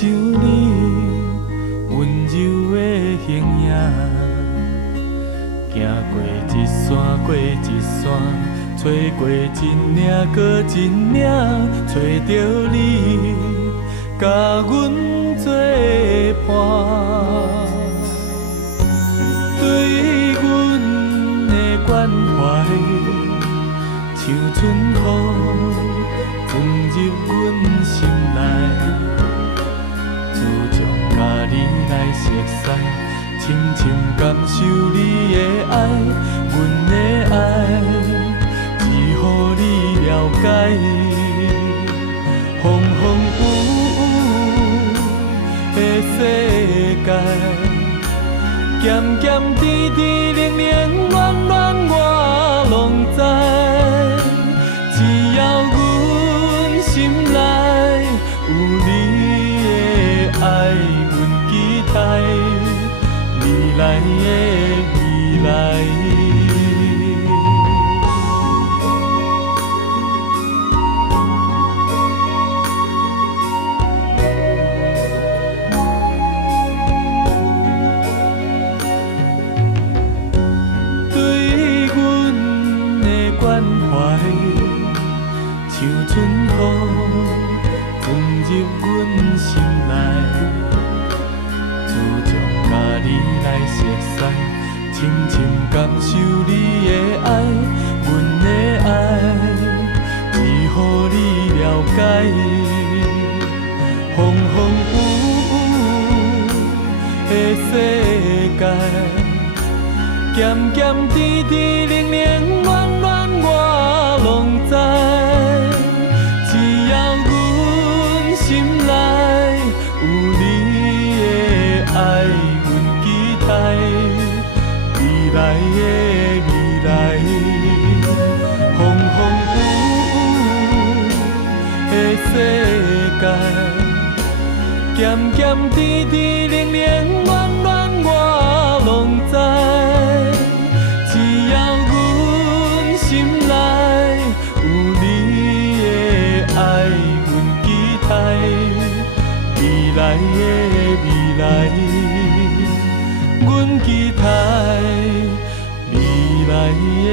受你温柔的形影，行过一山过一山，找过一岭过一岭，找着你，甲阮作伴。对阮的关怀，像春雨钻入阮心内。自从甲你来熟悉，深深感受你的爱，阮的爱只予你了解。风风雨雨的世界，咸咸甜甜冷冷暖暖我拢知。只要阮心内有你的爱，阮期待未来的未来。对阮的关怀，像春雨钻入阮心内。自从甲你来熟悉，深深感受你的爱，阮的爱只予你了解。风风雨雨的世界，咸咸甜甜冷冷暖暖我拢知。只要阮心内有你的爱，阮期待未来的未来。风风雨雨的世界，咸咸甜甜冷冷暖暖我拢知。只要阮心内有你的爱，阮期待未来的未来，阮期待未来的